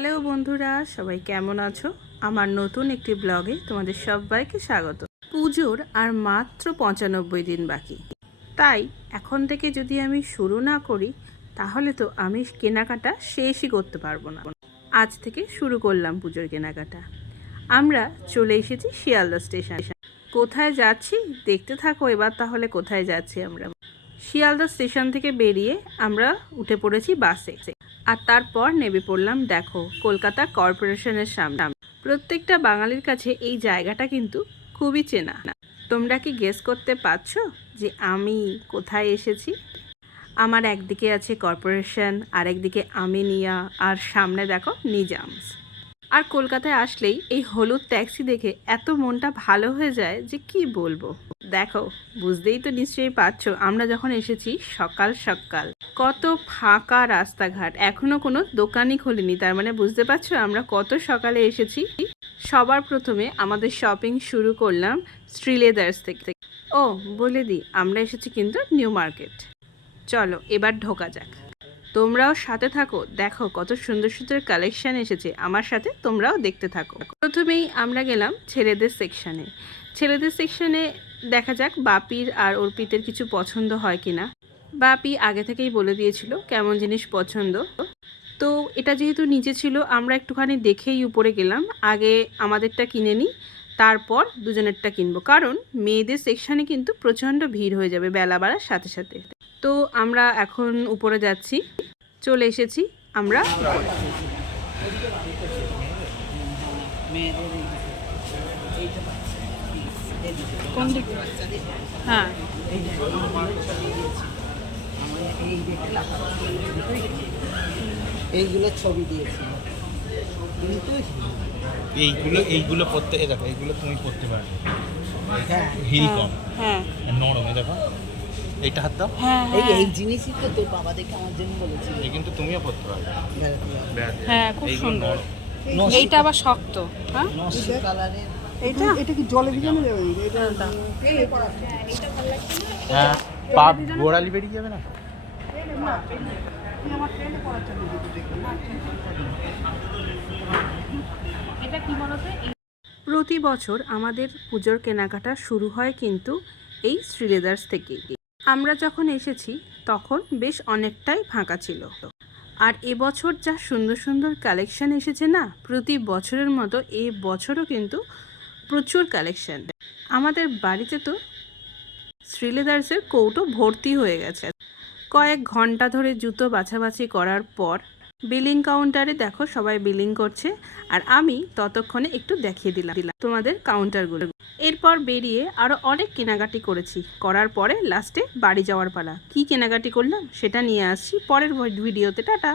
Hello বন্ধুরা, সবাই কেমন আছো? আমার নতুন একটি ব্লগে তোমাদের সবাইকে স্বাগত। পুজোর আর মাত্র 95 দিন বাকি, তাই এখন থেকে যদি আমি শুরু না করি তাহলে তো আমি কেনাকাটা শেষই করতে পারবো না। আজ থেকে শুরু করলাম পুজোর কেনাকাটা। আমরা চলে এসেছি শিয়ালদা স্টেশন। কোথায় যাচ্ছি দেখতে থাকো এবার। তাহলে কোথায় যাচ্ছি আমরা? শিয়ালদা স্টেশন থেকে বেরিয়ে আমরা উঠে পড়েছি বাসে, আর তারপর নেমে পড়লাম দেখো কলকাতা কর্পোরেশনের সামনে। প্রত্যেকটা বাঙালির কাছে এই জায়গাটা কিন্তু খুবই চেনা। তোমরা কি গেস করতে পারছো যে আমি কোথায় এসেছি? আমার একদিকে আছে কর্পোরেশন, আর একদিকে আমিনিয়া, আর সামনে দেখো নিজামস। আর কলকাতায় আসলেই এই হলুদ ট্যাক্সি দেখে এত মনটা ভালো হয়ে যায় যে কি বলবো। দেখো, বুঝতেই তো নিশ্চয়ই পারছো আমরা যখন এসেছি সকাল সকাল, কত ফাঁকা রাস্তাঘাট, এখনো কোনো দোকানই খোলেনি। তার মানে বুঝতে পারছো আমরা কত সকালে এসেছি। সবার প্রথমে আমাদের শপিং শুরু করলাম শ্রীলেদার্স থেকে। ও বলে দিই, আমরা এসেছি কিন্তু নিউ মার্কেট। চলো এবার ঢোকা যাক। তোমরাও সাথে থাকো, দেখো কত সুন্দর সুন্দর কালেকশন এসেছে। আমার সাথে তোমরাও দেখতে থাকো। প্রথমেই আমরা গেলাম ছেলেদের সেকশানে। ছেলেদের সেকশানে দেখা যাক বাপির আর অর্পিতের কিছু পছন্দ হয় কিনা। বাপি আগে থেকেই বলে দিয়েছিল কেমন জিনিস পছন্দ। তো এটা যেহেতু নিচে ছিল আমরা একটুখানি দেখেই উপরে গেলাম। আগে আমাদেরটা কিনে নিই, তারপর দুজনেরটা কিনবো, কারণ মেয়েদের সেকশানে কিন্তু প্রচণ্ড ভিড় হয়ে যাবে বেলা বাড়ার সাথে সাথে। তো আমরা এখন উপরে যাচ্ছি, চলে এসেছি আমরা উপরে। কোন দিকে? হ্যাঁ, এইগুলো ছবি দিয়েছি কিন্তু এইগুলো পড়তে দেখো, এইগুলো তুমি পড়তে পারবে। হ্যাঁ হিল কম, হ্যাঁ, নরম। দেখো এইটা হাত দাও। হ্যাঁ, এই জিনিসই তো তোর বাবা দেখে আমার জন্য বলেছিল। এই কিন্তু তুমিও পড়তে পারবে। হ্যাঁ, খুব এইগুলো সুন্দর। নরম। এইটা আবার শক্ত। হ্যাঁ, নস্যি কালারের এইটা কি জলে ভিজানো যাবে? এটা হ্যাঁ, পা গোড়ালি বেরিয়ে যাবে না। এটা কি বলতো, প্রতি বছর আমাদের পুজোর কেনাকাটা শুরু হয় কিন্তু এই শ্রীলেদার্স থেকেই। আমরা যখন এসেছি তখন বেশ অনেকটাই ফাঁকা ছিল। আর এবছর যা সুন্দর সুন্দর কালেকশন এসেছে না, প্রতি বছরের মতো এই বছরও কিন্তু প্রচুর কালেকশন। আমাদের বাড়িতে তো শ্রীলেদার্সের কৌটো ভর্তি হয়ে গেছে। কয়েক ঘন্টা ধরে জুতো বাছাবাছি করার পর বিলিং কাউন্টারে দেখো সবাই বিলিং করছে, আর আমি ততক্ষণে একটু দেখিয়ে দিলাম তোমাদের কাউন্টারগুলো। এরপর বেরিয়ে আরও অনেক কেনাকাটি করার পরে লাস্টে বাড়ি যাওয়ার পালা। কি কেনাকাটি করলাম সেটা নিয়ে আসছি পরের ভিডিওতে। টাটা।